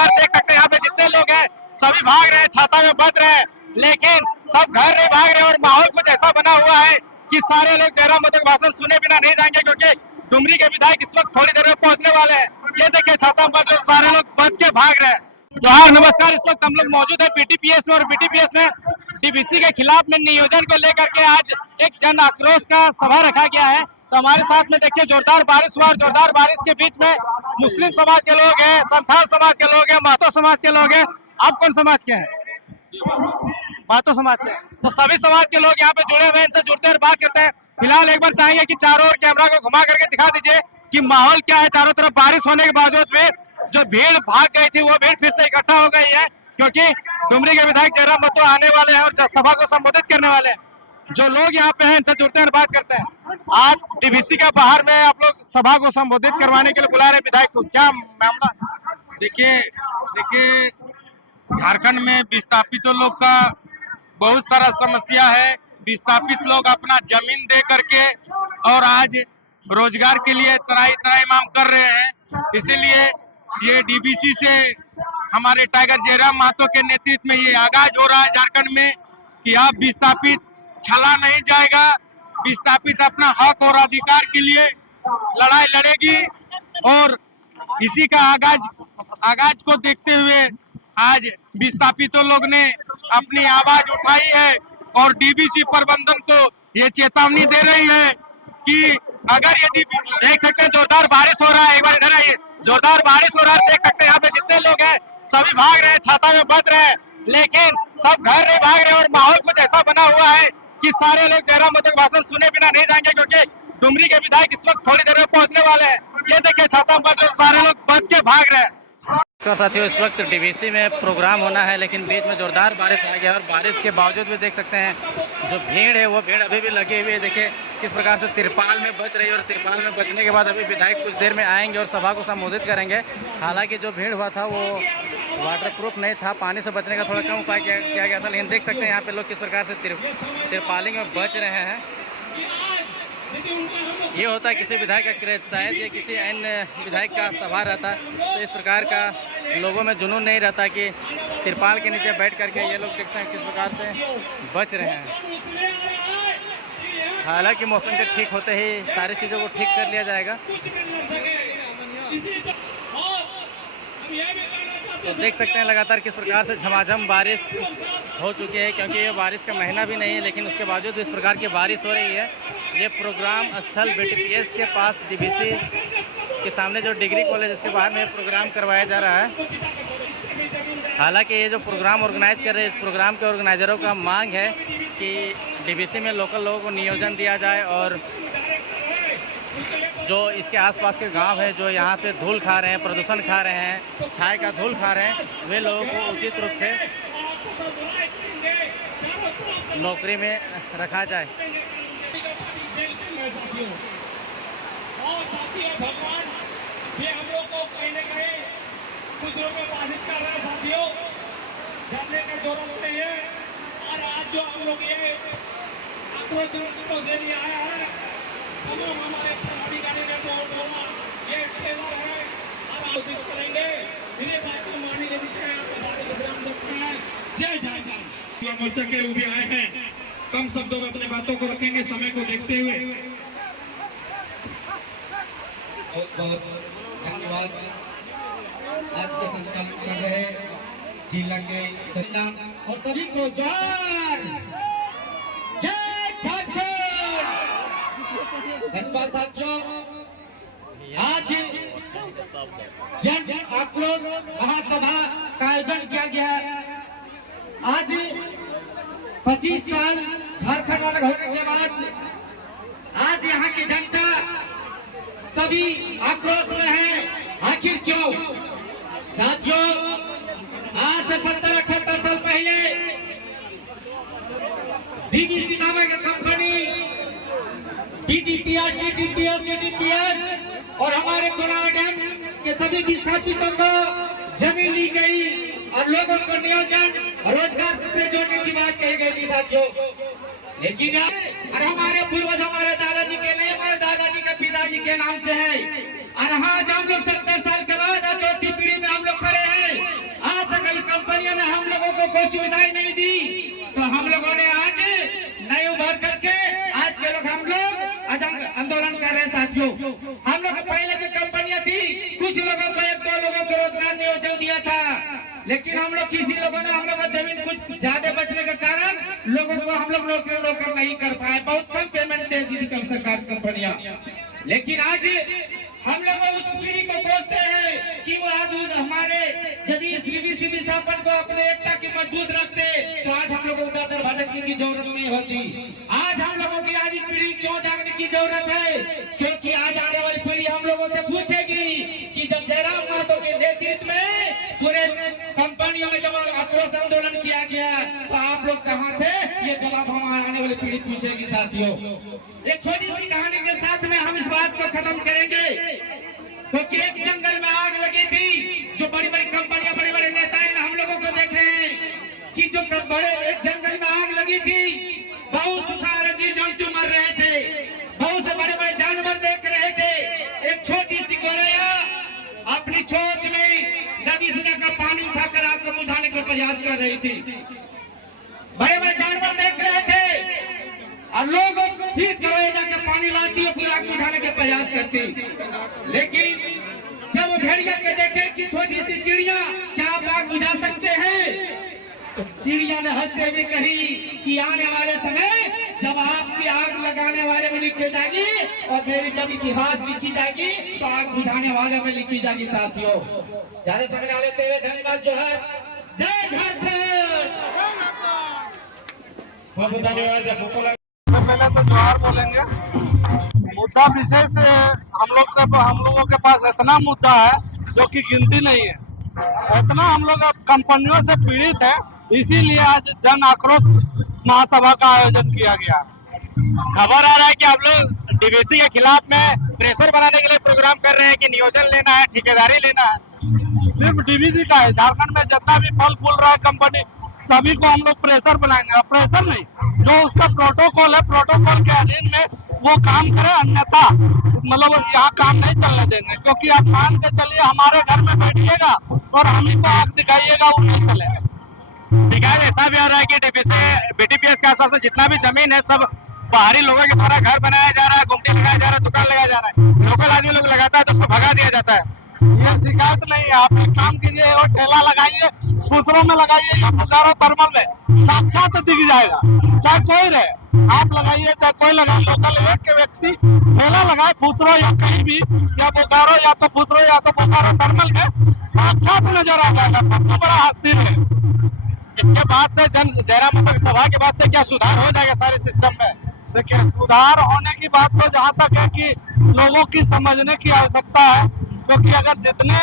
रहा है। देख सकते हैं यहाँ पे जितने लोग हैं सभी भाग रहे हैं, छाता में बच रहे हैं, लेकिन सब घर नहीं भाग रहे। और माहौल कुछ ऐसा बना हुआ है कि सारे लोग जयराम महतो का भाषण सुने बिना नहीं जाएंगे, क्योंकि डुमरी के विधायक इस वक्त थोड़ी देर में पहुंचने वाले हैं। ये देखिए छाता में बच रहे, सारे लोग बच के भाग रहे हैं। जोहार नमस्कार, इस वक्त हम लोग मौजूद है बीटीपीएस में, और बीटीपीएस में डीबीसी के खिलाफ में नियोजन को लेकर के आज एक जन आक्रोश का सभा रखा गया है। तो हमारे साथ में देखिए जोरदार बारिश हुआ, और जोरदार बारिश के बीच में मुस्लिम समाज के लोग हैं, संथाल समाज के लोग हैं, महतो समाज के लोग हैं। आप कौन समाज के हैं? महतो समाज से। तो सभी समाज के लोग यहाँ पे जुड़े हुए हैं, इनसे जुड़ते और बात करते हैं। फिलहाल एक बार चाहेंगे कि चारों ओर कैमरा को घुमा करके दिखा दीजिए कि माहौल क्या है। चारों तरफ बारिश होने के बावजूद भी जो भीड़ भाग गई थी वो भीड़ फिर से इकट्ठा हो गई है, क्योंकि डुमरी के विधायक जयराम महतो आने वाले हैं और सभा को संबोधित करने वाले हैं। जो लोग यहाँ पे हैं इनसे जुड़ते हैं और बात करते हैं। आज डीबीसी के बाहर में आप लोग सभा को संबोधित करवाने के लिए बुला रहे विधायक को, क्या मामला? देखिए झारखंड में विस्थापितों लोग का बहुत सारा समस्या है। विस्थापित लोग अपना जमीन दे करके और आज रोजगार के लिए तराई तराई मांग कर रहे हैं। इसीलिए ये डीबीसी से हमारे टाइगर जयराम महतो के नेतृत्व में ये आगाज हो रहा है झारखंड में कि अब विस्थापित छला नहीं जाएगा। विस्थापित अपना हक और अधिकार के लिए लड़ाई लड़ेगी, और इसी का आगाज को देखते हुए आज विस्थापितों लोग ने अपनी आवाज उठाई है और डीबीसी प्रबंधन को ये चेतावनी दे रही है कि अगर यदि देख सकते हैं जोरदार बारिश हो रहा है, एक बार इधर आइए। जोरदार बारिश हो रहा है, देख सकते हैं यहाँ पे जितने लोग हैं सभी भाग रहे हैं, छाता में बच रहे हैं, लेकिन सब घर नहीं भाग रहे। और माहौल कुछ ऐसा बना हुआ है कि सारे लोग जयराम महतो का भाषण सुने बिना नहीं जाएंगे, क्योंकि डुमरी के विधायक इस वक्त थोड़ी देर में पहुंचने वाले हैं। ये देखिए छाता में बच रहे, सारे लोग बच के भाग रहे हैं। साथियों, इस वक्त डीबीसी में प्रोग्राम होना है, लेकिन बीच में जोरदार बारिश आ गया, और बारिश के बावजूद भी देख सकते हैं जो भीड़ है वो भीड़ अभी भी लगी हुई है। देखिए किस प्रकार से तिरपाल में बच रही है, और तिरपाल में बचने के बाद अभी विधायक कुछ देर में आएंगे और सभा को संबोधित करेंगे। हालांकि जो भीड़ हुआ था वो वाटरप्रूफ नहीं था, पानी से बचने का थोड़ा कम उपाय किया गया था, लेकिन देख सकते हैं यहाँ पे लोग किस प्रकार से तिरपालिंग में बच रहे हैं। ये होता है किसी विधायक का क्रेज, शायद ये किसी अन्य विधायक का सभा रहता तो इस प्रकार का लोगों में जुनून नहीं रहता कि तिरपाल के नीचे बैठ करके ये लोग देखते हैं किस प्रकार से बच रहे हैं। हालांकि मौसम के ठीक होते ही सारी चीज़ों को ठीक कर लिया जाएगा। तो देख सकते हैं लगातार किस प्रकार से झमाझम बारिश हो चुकी है, क्योंकि ये बारिश का महीना भी नहीं है, लेकिन उसके बावजूद इस प्रकार की बारिश हो रही है। ये प्रोग्राम स्थल बीटीपीएस के पास डीबीसी के सामने जो डिग्री कॉलेज उसके बाहर में प्रोग्राम करवाया जा रहा है। हालांकि ये जो प्रोग्राम ऑर्गेनाइज कर रहे हैं, इस प्रोग्राम के ऑर्गेनाइजरों का मांग है कि डीबीसी में लोकल लोगों को नियोजन दिया जाए, और जो इसके आसपास के गांव हैं जो यहाँ पे धूल खा रहे हैं, प्रदूषण खा रहे हैं, छाए का धूल खा रहे हैं, वे लोगों को उचित रूप से नौकरी में रखा जाए। और साथियों भगवान ये हम लोग को कहीं न कहीं कुछ रुपये बाधित कर रहे हैं साथियों, डरने का जरूरत नहीं है। और आज जो हम लोग ये आक्रोश देने आया है, हम लोग हमारे पदाधिकारी ने ये टेलर है और आलोचित करेंगे। मेरे बात को मानने के विषय जय जय मोर्चा के लोग भी आए हैं, कम शब्दों में अपने बातों को रखेंगे समय को देखते हुए। बहुत बहुत धन्यवाद। आज के संचालन कर रहे जिला के और सभी को जय झारखंड। धन्यवाद साथियों। आज जन आक्रोश महासभा का आयोजन किया गया। आज 25 साल झारखंड अलग होने के बाद आज यहाँ की जनता सभी आक्रोश में है। आखिर क्यों साथियों? आज से 70-78 साल पहले डीबीसी नामक कंपनी डीटीपीएस और हमारे कोना डैम के सभी विस्थापितों को जमीन ली गई और लोगों को नियोजन रोजगार से जोड़ने की बात कही गई थी साथियों। लेकिन और हमारे पूर्वज हमारे दादाजी के नहीं, हमारे दादाजी के पिताजी के नाम से है। और आज हम लोग 70 साल के बाद चौथी पीढ़ी में हम लोग खड़े हैं। लेकिन हम लोग किसी लोगों ने हम लोग का जमीन कुछ ज्यादा बचने के कारण लोगों को हम लोग नौकर नहीं कर पाए, बहुत कम पेमेंट दे दी कम सरकार कंपनियां। लेकिन आज हम लोग उस पीढ़ी को कोसते हैं कि वो आज हमारे यदि सीबीसी विस्थापन को अपने एकता की मजबूत रखते तो आज हम लोगों को दर भटकने की जरूरत नहीं होती। आज हम लोगों की आज पीढ़ी क्यों जागने की जरूरत है, क्योंकि आज आने वाली पीढ़ी हम लोगों से पूछेगी कि जब जयराम महतो के नेतृत्व में पूरे कंपनियों में जब आक्रोश आंदोलन किया गया तो आप लोग कहाँ थे, ये जवाब हम आने वाली पीढ़ी पूछेगी। साथियों, एक छोटी सी कहानी के साथ में हम इस बात को खत्म करेंगे। क्योंकि एक जंगल में आग लगी थी, जो बड़ी बड़ी कंपनियां बड़े बड़े नेता हम लोगों को देख रहे हैं कि जो बड़े एक जंगल में आग लगी थी, बहुत से सारे जीव जंतु मर रहे थे, बहुत से बड़े बड़े जानवर देख रहे थे। एक छोटी सी गोरैया अपनी चोंच में नदी से जाकर पानी उठाकर आग को बुझाने का प्रयास कर रही थी। बड़े बड़े जानवर देख रहे थे और लोग फिर गोरैया जाकर पानी लाती और फिर आग बुझाने का प्रयास करती। लेकिन जब भेड़िया के देखे कि छोटी सी चिड़िया क्या आप आग बुझा सकते हैं, तो चिड़िया ने हंसते हुए कही कि आने वाले समय जब आपकी आग लगाने वाले में लिखी जाएगी और मेरी जब इतिहास लिखी जाएगी तो आग बुझाने वाले में लिखी जाएगी। साथियों, ज्यादा समय ना लेते हुए धन्यवाद। जो है जय झारखंड। बहुत धन्यवाद। पहले तो जोहार बोलेंगे। मुद्दा विशेष हम लोगों के पास इतना मुद्दा है जो कि गिनती नहीं है। इतना हम लोग अब कंपनियों से पीड़ित हैं, इसीलिए आज जन आक्रोश महासभा का आयोजन किया गया। खबर आ रहा है कि आप लोग डीवीसी के खिलाफ में प्रेशर बनाने के लिए प्रोग्राम कर रहे हैं कि नियोजन लेना है, ठेकेदारी लेना है। सिर्फ डीवीसी का है, झारखंड में जितना भी फल फूल रहा है कंपनी सभी को हम लोग प्रेशर बनाएंगे। प्रेशर नहीं, जो उसका प्रोटोकॉल है, प्रोटोकॉल के अधीन में वो काम करे, अन्यथा मतलब यहाँ काम नहीं चलने देंगे। क्योंकि आप मान के चलिए हमारे घर में बैठिएगा और हम ही को आग दिखाइएगा, वो नहीं चलेगा। शिकायत ऐसा भी आ रहा है कि बीटीपीएस के आसपास में जितना भी जमीन है सब बाहरी लोगों के द्वारा घर बनाया जा रहा है, गुमटी लगाया जा रहा है, दुकान लगाया जा रहा है। लोकल आदमी लोग लगाता है तो उसको भगा दिया जाता है। ये शिकायत नहीं है। आप एक काम कीजिए, और ठेला लगाइए, दूसरों में लगाइए या बोकारो थर्मल में, साक्षात दिख जाएगा। चाहे कोई रहे, आप लगाइए चाहे कोई लगाए, लोकल एक के व्यक्ति ठेला लगाए फुसरो या कहीं भी, या बोकारो या तो फुसरो या तो बोकारो थर्मल में, साक्षात नजर आ जाएगा। सबसे बड़ा हस्ती है। इसके बाद से जयराम महतो की सभा के बाद से क्या सुधार हो जाएगा सारे सिस्टम में? देखिए, सुधार होने की बात तो जहाँ तक है कि लोगों की समझने की आवश्यकता है। क्योंकि अगर जितने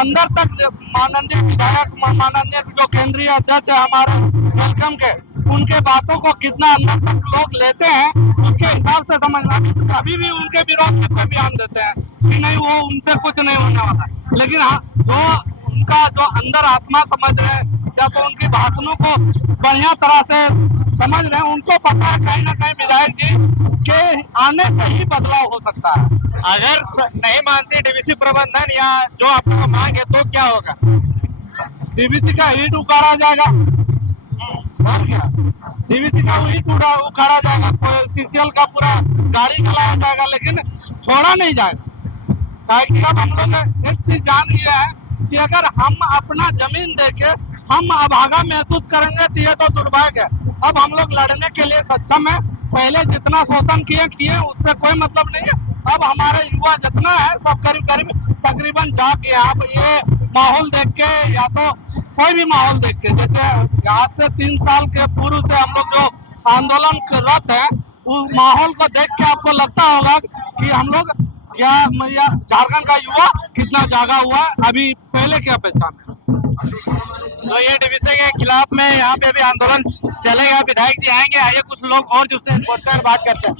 अंदर तक माननीय विधायक, माननीय जो केंद्रीय अध्यक्ष है हमारे वेलकम के, उनके बातों को कितना अंदर तक लोग लेते हैं, उसके हिसाब से समझना। अभी भी उनके विरोध में कोई बयान देते हैं कि नहीं, वो उनसे कुछ नहीं होने वाला। लेकिन हाँ, जो उनका जो अंदर आत्मा समझ रहे हैं या तो उनकी भाषणों को बढ़िया तरह से समझ रहे हैं, उनको पता है कहीं ना कहीं विधायक जी के आने से ही बदलाव हो सकता है। अगर नहीं मानते डीवीसी प्रबंधन या जो आप लोग मांग है तो क्या होगा? डीवीसी का ईंट उखाड़ा जाएगा, और क्या डीवीसी का ईंट उखाड़ा जाएगा, सीसीएल का पूरा गाड़ी चलाया जाएगा, लेकिन छोड़ा नहीं जाएगा। ताकि अब हम लोग एक चीज जान लिया है कि अगर हम अपना जमीन देके हम अभागा महसूस करेंगे तो ये तो दुर्भाग्य है। अब हम लोग लड़ने के लिए सक्षम है। पहले जितना शोषण किए उससे कोई मतलब नहीं है। अब हमारे युवा जितना है सब करीब तकरीबन जाके आप ये माहौल देख के, या तो कोई भी माहौल देख के, जैसे आज से 3 साल के पूर्व से हम लोग जो आंदोलन करत है, उस माहौल को देख के आपको लगता होगा कि हम लोग क्या झारखंड का युवा कितना जागा हुआ है अभी पहले की अपेक्षा में। तो ये डीवीसी के खिलाफ में यहाँ पे अभी आंदोलन चलेगा। विधायक जी आएंगे, आइए कुछ लोग और जिससे बात करते हैं।